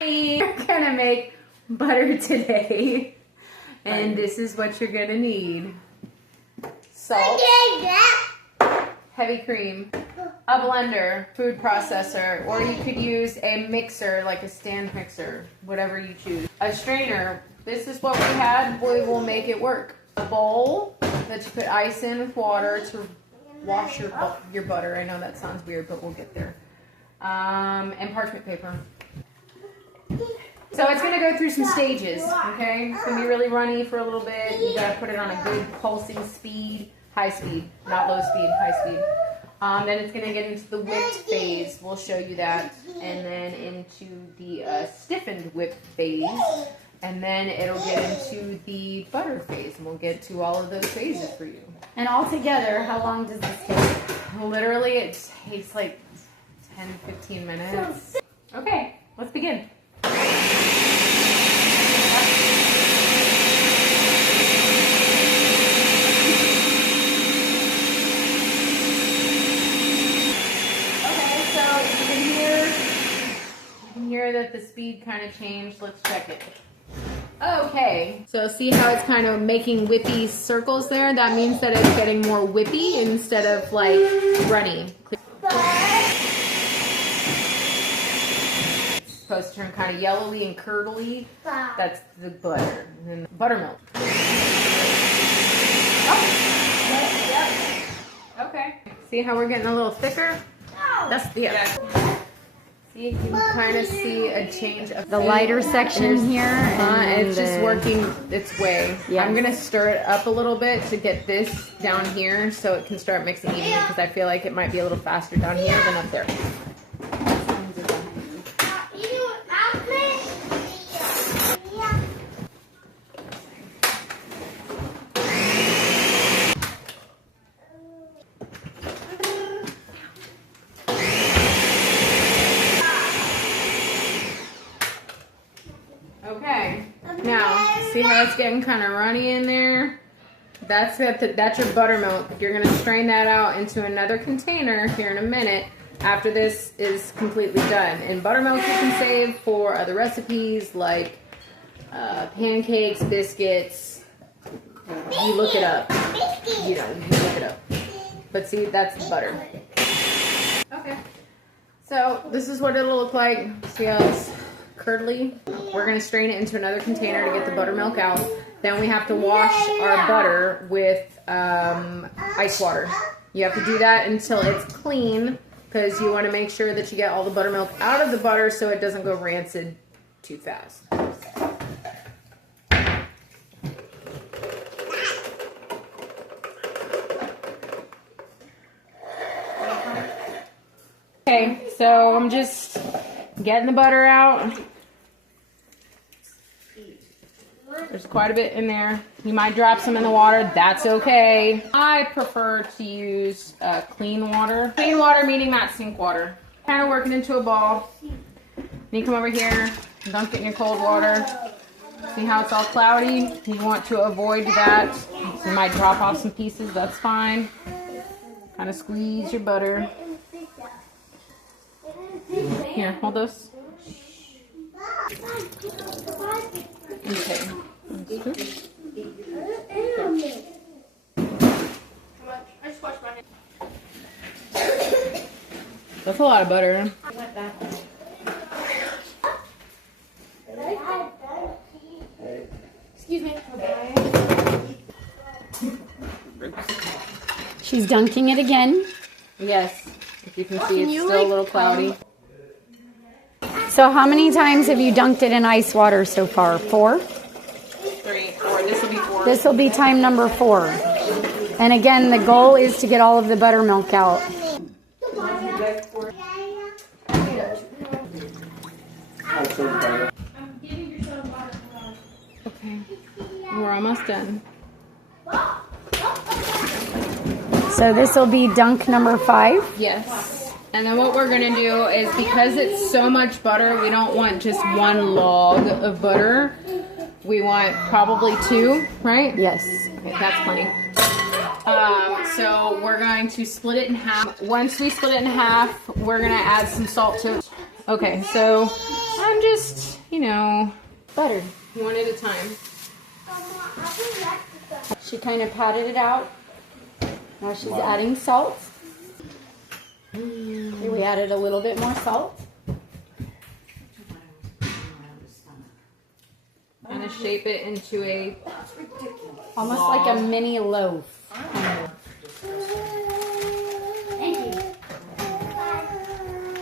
We're gonna make butter today, and this is what you're gonna need: salt, heavy cream, a blender, food processor, or you could use a mixer, like a stand mixer, whatever you choose. A strainer. This is what we had. We will make it work. A bowl that you put ice in with water to wash your butter. I know that sounds weird, but we'll get there. And parchment paper. So it's going to go through some stages, okay? It's going to be really runny for a little bit. You got to put it on a good pulsing speed, high speed, not low speed, high speed. Then it's going to get into the whipped phase. We'll show you that. And then into the stiffened whipped phase. And then it'll get into the butter phase. And we'll get to all of those phases for you. And all together, how long does this take? Literally, it takes like 10-15 minutes. Okay, let's begin. That the speed kind of changed. Let's check it. Okay, so see how it's kind of making whippy circles there? That means that it's getting more whippy instead of like runny. It's supposed to turn kind of yellowy and curdly. That's the butter. And then buttermilk. Oh. Okay. See how we're getting a little thicker? That's the you can kind of see a change of the lighter section here, and it's just working its way. Yeah. I'm gonna stir it up a little bit to get this down here so it can start mixing evenly, because I feel like it might be a little faster down here than up there. Okay, now see how it's getting kind of runny in there? That's your buttermilk. You're going to strain that out into another container here in a minute after this is completely done. And buttermilk you can save for other recipes like pancakes, biscuits. You look it up. You look it up. But see, that's the butter. Okay, so this is what it'll look like. See how it's curdly? We're going to strain it into another container to get the buttermilk out. Then we have to wash our butter with ice water. You have to do that until it's clean, because you want to make sure that you get all the buttermilk out of the butter so it doesn't go rancid too fast. Okay, so I'm just getting the butter out. There's quite a bit in there. You might drop some in the water. That's okay. I prefer to use clean water. Clean water meaning not sink water. Kind of work it into a ball. Then you come over here, dunk it in your cold water. See how it's all cloudy? You want to avoid that. You might drop off some pieces. That's fine. Kind of squeeze your butter. Here, hold those. Okay. That's a lot of butter. Excuse me. She's dunking it again. Yes. If you can see, it's still a little cloudy. So how many times have you dunked it in ice water so far? 4? 3, 4. This will be 4. This will be time number 4. And again, the goal is to get all of the buttermilk out. Okay. We're almost done. So this will be dunk number 5? Yes. And then what we're going to do is, because it's so much butter, we don't want just one log of butter. We want probably 2, right? Yes. Okay, that's plenty. So we're going to split it in half. Once we split it in half, we're going to add some salt to it. Okay, so I'm just you know, Butter. one at a time. She kind of patted it out. Now she's adding salt. Okay, we added a little bit more salt. I'm gonna shape it into a Almost like a mini loaf.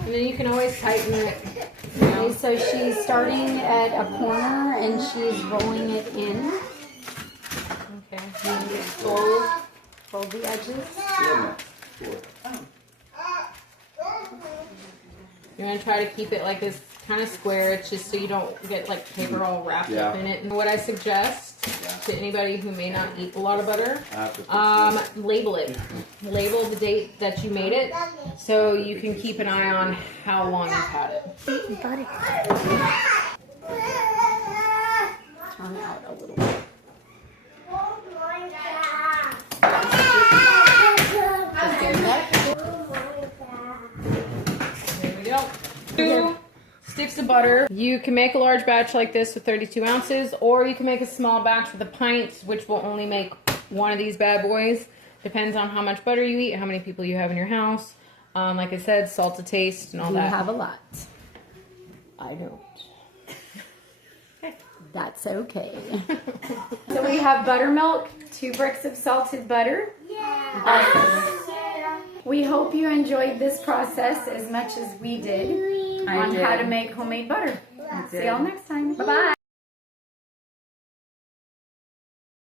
and then you can always tighten it. Okay, so she's starting at a corner and she's rolling it in. Okay. And just Fold the edges. You're gonna try to keep it like this kind of square. It's just so you don't get like paper all wrapped up in it. And what I suggest to anybody who may not eat a lot of butter, label it. Label the date that you made it, so you can keep an eye on how long you've had it. Turn out a little bit. There we go. 2 sticks of butter. You can make a large batch like this with 32 ounces, or you can make a small batch with a pint, which will only make one of these bad boys. Depends on how much butter you eat, how many people you have in your house. Like I said, salt to taste and all that. You have a lot. I don't. That's okay. So we have buttermilk, 2 bricks of salted butter. We hope you enjoyed this process as much as we did on how to make homemade butter. See y'all next time. Bye-bye.